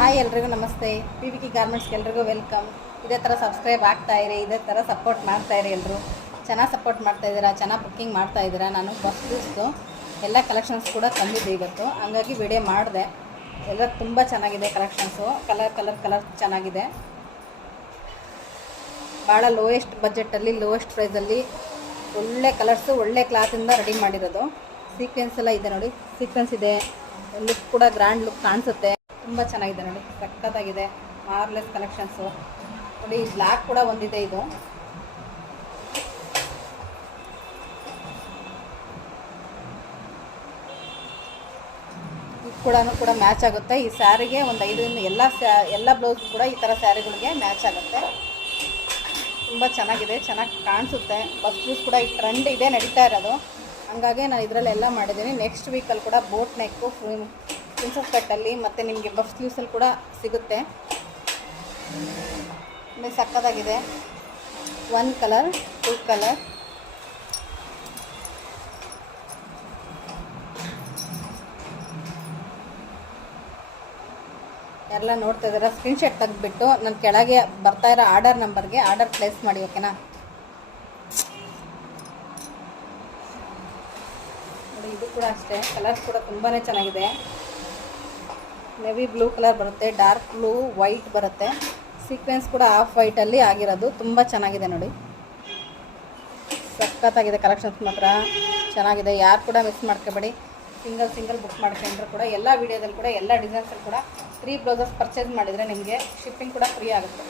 Hi ಎಲ್ರಿಗೂ ನಮಸ್ತೆ. PVK ಗಾರ್ಮೆಂಟ್ಸ್ಗೆ ಎಲ್ರಿಗೂ ವೆಲ್ಕಮ್. ಇದೇ ಥರ ಸಬ್ಸ್ಕ್ರೈಬ್ ಆಗ್ತಾಯಿರಿ, ಇದೇ ಥರ ಸಪೋರ್ಟ್ ಮಾಡ್ತಾಯಿರಿ. ಎಲ್ಲರೂ ಚೆನ್ನಾಗಿ ಸಪೋರ್ಟ್ ಮಾಡ್ತಾಯಿದ್ದೀರಾ, ಚೆನ್ನಾಗಿ ಬುಕ್ಕಿಂಗ್ ಮಾಡ್ತಾಯಿದ್ದೀರಾ. ನಾನು ಬಸ್ದು ಎಲ್ಲ ಕಲೆಕ್ಷನ್ಸ್ ಕೂಡ ತಂದಿದ್ದೆ ಇವತ್ತು, ಹಂಗಾಗಿ ವಿಡಿಯೋ ಮಾಡಿದೆ. ಎಲ್ಲ ತುಂಬ ಚೆನ್ನಾಗಿದೆ ಕಲೆಕ್ಷನ್ಸು, ಕಲರ್ ಚೆನ್ನಾಗಿದೆ. ಭಾಳ ಲೋಯೆಸ್ಟ್ ಬಜೆಟಲ್ಲಿ ಲೋಯೆಸ್ಟ್ ಪ್ರೈಸಲ್ಲಿ ಒಳ್ಳೆ ಕಲರ್ಸು, ಒಳ್ಳೆ ಕ್ಲಾತಿಂದ ರೆಡಿ ಮಾಡಿರೋದು. ಸೀಕ್ವೆನ್ಸ್ ಎಲ್ಲ ಇದೆ ನೋಡಿ, ಸೀಕ್ವೆನ್ಸ್ ಇದೆ. ಲುಕ್ ಕೂಡ ಗ್ರ್ಯಾಂಡ್ ಲುಕ್ ಕಾಣಿಸುತ್ತೆ. ತುಂಬ ಚೆನ್ನಾಗಿದೆ ನೋಡಿ, ಸಖತ್ತಾಗಿದೆ. ಮಾರ್ಲೆಸ್ ಕಲೆಕ್ಷನ್ಸು ನೋಡಿ. ಬ್ಲ್ಯಾಕ್ ಕೂಡ ಒಂದಿದೆ, ಇದು ಕೂಡ ಮ್ಯಾಚ್ ಆಗುತ್ತೆ. ಈ ಸ್ಯಾರಿಗೆ ಒಂದು 5ರಿಂದ ಎಲ್ಲ ಬ್ಲೌಸ್ ಕೂಡ ಈ ಥರ ಸ್ಯಾರಿಗಳಿಗೆ ಮ್ಯಾಚ್ ಆಗುತ್ತೆ. ತುಂಬ ಚೆನ್ನಾಗಿದೆ, ಚೆನ್ನಾಗಿ ಕಾಣಿಸುತ್ತೆ. ಬಸ್ ಕೂಡ ಈ ಟ್ರೆಂಡ್ ಇದೆ, ನಡೀತಾ ಇರೋದು. ಹಂಗಾಗಿ ನಾನು ಇದರಲ್ಲೆಲ್ಲ ಮಾಡಿದ್ದೀನಿ. ನೆಕ್ಸ್ಟ್ ವೀಕಲ್ಲಿ ಕೂಡ ಬೋಟ್ ನೆಕ್ಕು ಪ್ರಿನ್ಸಸ್ ಕಟ್ಟಲ್ಲಿ ಮತ್ತು ನಿಮಗೆ ಬಫ್ ಸ್ಲೀವ್ಸಲ್ಲಿ ಕೂಡ ಸಿಗುತ್ತೆ. ಸಕ್ಕತ್ತಾಗಿದೆ. 1 ಕಲರ್ 2 ಕಲರ್ ಎಲ್ಲ ನೋಡ್ತಾ ಇದ್ದೀರಾ. ಸ್ಕ್ರೀನ್ಶಾಟ್ ತೆಗೆದುಬಿಟ್ಟು ನನ್ನ ಕೆಳಗೆ ಬರ್ತಾ ಇರೋ ಆರ್ಡರ್ ನಂಬರ್ಗೆ ಆರ್ಡರ್ ಪ್ಲೇಸ್ ಮಾಡಿ, ಓಕೆನಾ? ನೋಡಿ, ಇದು ಕೂಡ ಅಷ್ಟೇ. ಕಲರ್ಸ್ ಕೂಡ ತುಂಬಾ ಚೆನ್ನಾಗಿದೆ. ನೆವಿ ಬ್ಲೂ ಕಲರ್ ಬರುತ್ತೆ, ಡಾರ್ಕ್ ಬ್ಲೂ, ವೈಟ್ ಬರುತ್ತೆ. ಸೀಕ್ವೆನ್ಸ್ ಕೂಡ ಆಫ್ ವೈಟಲ್ಲಿ ಆಗಿರೋದು. ತುಂಬ ಚೆನ್ನಾಗಿದೆ ನೋಡಿ, ಸಖತ್ತಾಗಿದೆ. ಕಲೆಕ್ಷನ್ಸ್ ಮಾತ್ರ ಚೆನ್ನಾಗಿದೆ. ಯಾರು ಕೂಡ ಮಿಸ್ ಮಾಡ್ಕೋಬೇಡಿ. ಸಿಂಗಲ್ ಬುಕ್ ಮಾಡ್ಕೊಂಡ್ರು ಕೂಡ ಎಲ್ಲ ವೀಡಿಯೋದಲ್ಲಿ ಕೂಡ ಎಲ್ಲ ಡಿಸೈನ್ಸಲ್ಲಿ ಕೂಡ 3 ಬ್ಲೌಸಸ್ ಪರ್ಚೇಸ್ ಮಾಡಿದರೆ ನಿಮಗೆ ಶಿಪ್ಪಿಂಗ್ ಕೂಡ ಫ್ರೀ ಆಗುತ್ತೆ.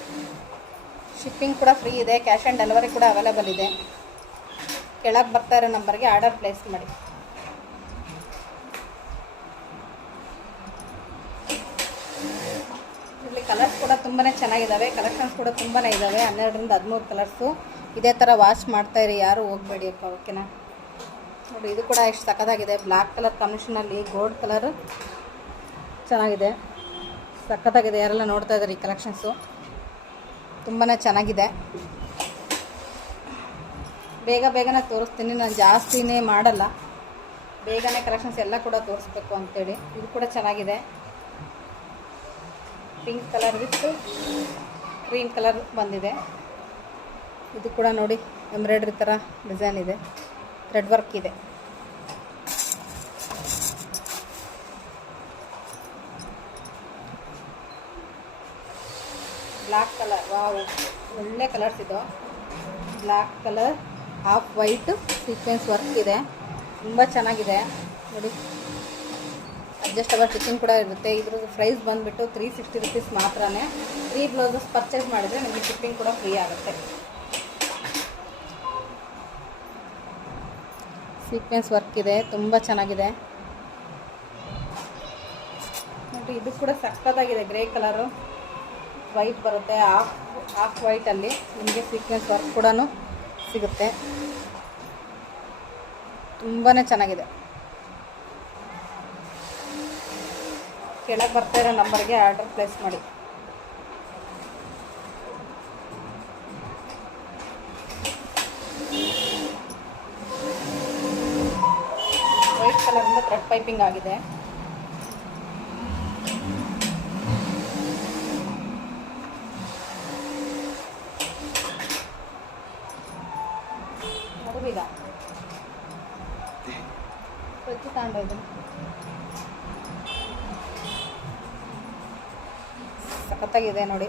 ಶಿಪ್ಪಿಂಗ್ ಕೂಡ ಫ್ರೀ ಇದೆ. ಕ್ಯಾಶ್ ಆನ್ ಡೆಲಿವರಿ ಕೂಡ ಅವೈಲೇಬಲ್ ಇದೆ. ಕೆಳಗೆ ಬರ್ತಾ ಇರೋ ನಂಬರ್ಗೆ ಆರ್ಡರ್ ಪ್ಲೇಸ್ ಮಾಡಿ. ಇಲ್ಲಿ ಕಲರ್ಸ್ ಕೂಡ ತುಂಬಾ ಚೆನ್ನಾಗಿದ್ದಾವೆ. ಕಲೆಕ್ಷನ್ಸ್ ಕೂಡ ತುಂಬಾ ಇದ್ದಾವೆ. 12ರಿಂದ 13 ಕಲರ್ಸು. ಇದೇ ಥರ ವಾಚ್ ಮಾಡ್ತಾಯಿರಿ, ಯಾರು ಹೋಗಬೇಡಿಯಪ್ಪ, ಓಕೆನಾ? ನೋಡಿ, ಇದು ಕೂಡ ಎಷ್ಟು ಸಖತ್ತಾಗಿದೆ. ಬ್ಲ್ಯಾಕ್ ಕಲರ್ ಕಾಂಬಿನೇಷನಲ್ಲಿ ಗೋಲ್ಡ್ ಕಲರ್ ಚೆನ್ನಾಗಿದೆ, ಸಖತ್ತಾಗಿದೆ. ಯಾರೆಲ್ಲ ನೋಡ್ತಾ ಇದ್ದಾರೆ ಈ ಕಲೆಕ್ಷನ್ಸು ತುಂಬಾ ಚೆನ್ನಾಗಿದೆ. ಬೇಗನೆ ತೋರಿಸ್ತೀನಿ, ನಾನು ಜಾಸ್ತಿನೇ ಮಾಡಲ್ಲ. ಬೇಗನೆ ಕಲೆಕ್ಷನ್ಸ್ ಎಲ್ಲ ಕೂಡ ತೋರಿಸ್ಬೇಕು ಅಂತೇಳಿ. ಇದು ಕೂಡ ಚೆನ್ನಾಗಿದೆ. Pink colour with cream colour ಬಂದಿದೆ. ಇದು ಕೂಡ ನೋಡಿ, ಎಂಬ್ರಾಯ್ಡ್ರಿ ಥರ ಡಿಸೈನ್ ಇದೆ, ಥ್ರೆಡ್ ವರ್ಕ್ ಇದೆ. ಬ್ಲ್ಯಾಕ್ ಕಲರ್, ವಾವ್, ಒಳ್ಳೆ ಕಲರ್ಸ್ ಇದು. Black colour, half white sequence work ಇದೆ, ತುಂಬ ಚೆನ್ನಾಗಿದೆ ನೋಡಿ. ಅಡ್ಜಸ್ಟಬಲ್ ಸ್ಟಿಚಿಂಗ್ ಕೂಡ ಇರುತ್ತೆ. ಇದ್ರದ್ದು ಪ್ರೈಸ್ ಬಂದುಬಿಟ್ಟು 360 ರುಪೀಸ್ ಮಾತ್ರನೇ. 3 ಬ್ಲೌಸಸ್ ಪರ್ಚೇಸ್ ಮಾಡಿದರೆ ನಿಮಗೆ ಶಿಪ್ಪಿಂಗ್ ಕೂಡ ಫ್ರೀ ಆಗುತ್ತೆ. ಸೀಕ್ವೆನ್ಸ್ ವರ್ಕ್ ಇದೆ, ತುಂಬ ಚೆನ್ನಾಗಿದೆ ನೋಡಿ. ಇದು ಕೂಡ ಸಕ್ಕತ್ತಾಗಿದೆ. ಗ್ರೇ ಕಲರು, ವೈಟ್ ಬರುತ್ತೆ, ಹಾಫ್ ವೈಟಲ್ಲಿ ನಿಮಗೆ ಸೀಕ್ವೆನ್ಸ್ ವರ್ಕ್ ಕೂಡ ಸಿಗುತ್ತೆ. ತುಂಬಾ ಚೆನ್ನಾಗಿದೆ. ಕೆಳಗೆ ಬರ್ತಾ ಇರೋ ನಂಬರ್ಗೆ ಆರ್ಡರ್ ಪ್ಲೇಸ್ ಮಾಡಿ. ವೈಟ್ ಕಲರಿಂದ ಥ್ರೆಡ್ ಪೈಪಿಂಗ್ ಆಗಿದೆ. ಮಗುವಿಗ ಪ್ರತಿ ತಗೊಂಡು ಸಖತ್ತಾಗಿದೆ ನೋಡಿ.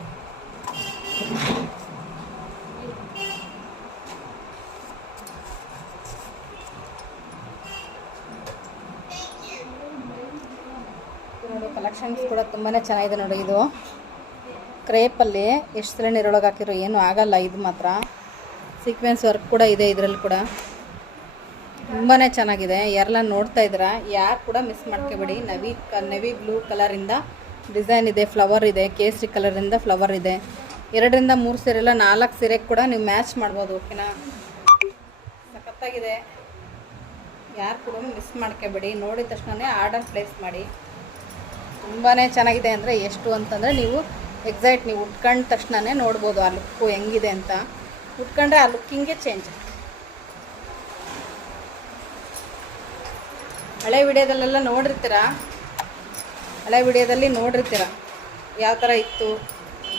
ನೋಡಿ, ಕಲೆಕ್ಷನ್ಸ್ ಕೂಡ ತುಂಬಾ ಚೆನ್ನಾಗಿದೆ ನೋಡಿ. ಇದು ಕ್ರೇಪಲ್ಲಿ ಎಷ್ಟು ಸಲ ನೀರೊಳಗೆ ಹಾಕಿರೋ ಏನೂ ಆಗಲ್ಲ. ಇದು ಮಾತ್ರ ಸೀಕ್ವೆನ್ಸ್ ವರ್ಕ್ ಕೂಡ ಇದೆ ಇದರಲ್ಲಿ ಕೂಡ, ತುಂಬಾ ಚೆನ್ನಾಗಿದೆ. ಯಾರೆಲ್ಲ ನೋಡ್ತಾ ಇದ್ದೀರಾ, ಯಾರು ಕೂಡ ಮಿಸ್ ಮಾಡ್ಕೋಬೇಡಿ. ನೆವಿ ಬ್ಲೂ ಕಲರಿಂದ ಡಿಸೈನ್ ಇದೆ, ಫ್ಲವರ್ ಇದೆ, ಕೇಸರಿ ಕಲರಿಂದ ಫ್ಲವರ್ ಇದೆ. 2ರಿಂದ 3 ಸೀರೆ ಎಲ್ಲ 4 ಸೀರೆಗೆ ಕೂಡ ನೀವು ಮ್ಯಾಚ್ ಮಾಡ್ಬೋದು, ಓಕೆನಾ? ಸಖತ್ತಾಗಿದೆ. ಯಾರು ಕೂಡ ಮಿಸ್ ಮಾಡ್ಕೋಬೇಡಿ. ನೋಡಿದ ತಕ್ಷಣ ಆರ್ಡರ್ ಪ್ಲೇಸ್ ಮಾಡಿ. ತುಂಬಾ ಚೆನ್ನಾಗಿದೆ. ಅಂದರೆ ಎಷ್ಟು ಅಂತಂದರೆ ನೀವು ನೀವು ಉಟ್ಕೊಂಡ ತಕ್ಷಣವೇ ನೋಡ್ಬೋದು ಆ ಲುಕ್ಕು ಹೆಂಗಿದೆ ಅಂತ. ಉಟ್ಕೊಂಡ್ರೆ ಆ ಲುಕ್ಕಿಂಗೆ ಚೇಂಜ್. ಹಳೆ ವಿಡಿಯೋದಲ್ಲೆಲ್ಲ ನೋಡಿರ್ತೀರ, ಹಳೆ ವಿಡಿಯೋದಲ್ಲಿ ನೋಡಿರ್ತೀರ. ಯಾವ ಥರ ಇತ್ತು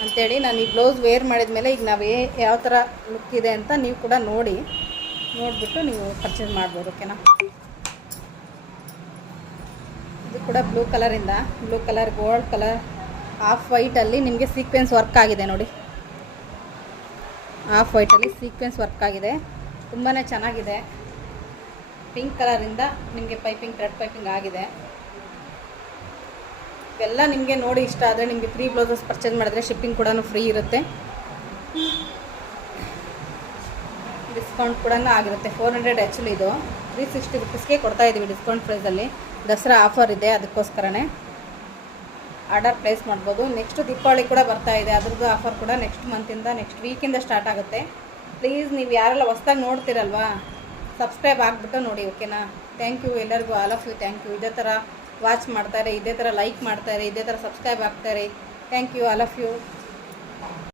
ಅಂಥೇಳಿ ನಾನು ಈ ಬ್ಲೌಸ್ ವೇರ್ ಮಾಡಿದ ಮೇಲೆ ಈಗ ನಾವು ಯಾವ ಥರ ಲುಕ್ ಇದೆ ಅಂತ ನೀವು ಕೂಡ ನೋಡಿಬಿಟ್ಟು ನೀವು ಪರ್ಚೇಸ್ ಮಾಡ್ಬೋದು. ಓಕೆನಾ. ಇದು ಕೂಡ blue colour gold colour of ವೈಟಲ್ಲಿ ನಿಮಗೆ ಸೀಕ್ವೆನ್ಸ್ ವರ್ಕ್ ಆಗಿದೆ ನೋಡಿ. ಆಫ್ ವೈಟಲ್ಲಿ ಸೀಕ್ವೆನ್ಸ್ ವರ್ಕ್ ಆಗಿದೆ, ತುಂಬಾ ಚೆನ್ನಾಗಿದೆ. ಪಿಂಕ್ ಕಲರಿಂದ ನಿಮಗೆ ಥ್ರೆಡ್ ಪೈಪಿಂಗ್ ಆಗಿದೆ. ಇವೆಲ್ಲ ನಿಮಗೆ ನೋಡಿ ಇಷ್ಟ ಆದರೆ ನಿಮಗೆ 3 ಬ್ಲೌಸಸ್ ಪರ್ಚೇಸ್ ಮಾಡಿದ್ರೆ ಶಿಪ್ಪಿಂಗ್ ಕೂಡ ಫ್ರೀ ಇರುತ್ತೆ, ಡಿಸ್ಕೌಂಟ್ ಕೂಡ ಆಗಿರುತ್ತೆ. 400 ಆ್ಯಕ್ಚುಲಿ ಇದು 360 ರುಪೀಸ್ಗೆ ಕೊಡ್ತಾಯಿದ್ದೀವಿ ಡಿಸ್ಕೌಂಟ್ ಪ್ರೈಸಲ್ಲಿ. ದಸರಾ ಆಫರ್ ಇದೆ, ಅದಕ್ಕೋಸ್ಕರನೇ ಆರ್ಡರ್ ಪ್ಲೇಸ್ ಮಾಡ್ಬೋದು. ನೆಕ್ಸ್ಟ್ ದೀಪಾವಳಿ ಕೂಡ ಬರ್ತಾ ಇದೆ, ಅದ್ರದ್ದು ಆಫರ್ ಕೂಡ ನೆಕ್ಸ್ಟ್ ವೀಕಿಂದ ಸ್ಟಾರ್ಟ್ ಆಗುತ್ತೆ. ಪ್ಲೀಸ್ ನೀವು ಯಾರೆಲ್ಲ ಹೊಸ್ದಾಗಿ ನೋಡ್ತೀರಲ್ವಾ ಸಬ್ಸ್ಕ್ರೈಬ್ ಆಗಿಬಿಟ್ಟು ನೋಡಿ. ಓಕೆನಾ. ಥ್ಯಾಂಕ್ ಯು ಎಲ್ಲರಿಗೂ, all of you thank you. ಇದೇ ಥರ ವಾಚ್ ಮಾಡ್ತಾರೆ, ಇದೇ ಥರ ಲೈಕ್ ಮಾಡ್ತಾರೆ, ಇದೇ ಥರ ಸಬ್ಸ್ಕ್ರೈಬ್ ಆಗ್ತಾರೆ. Thank you all of you.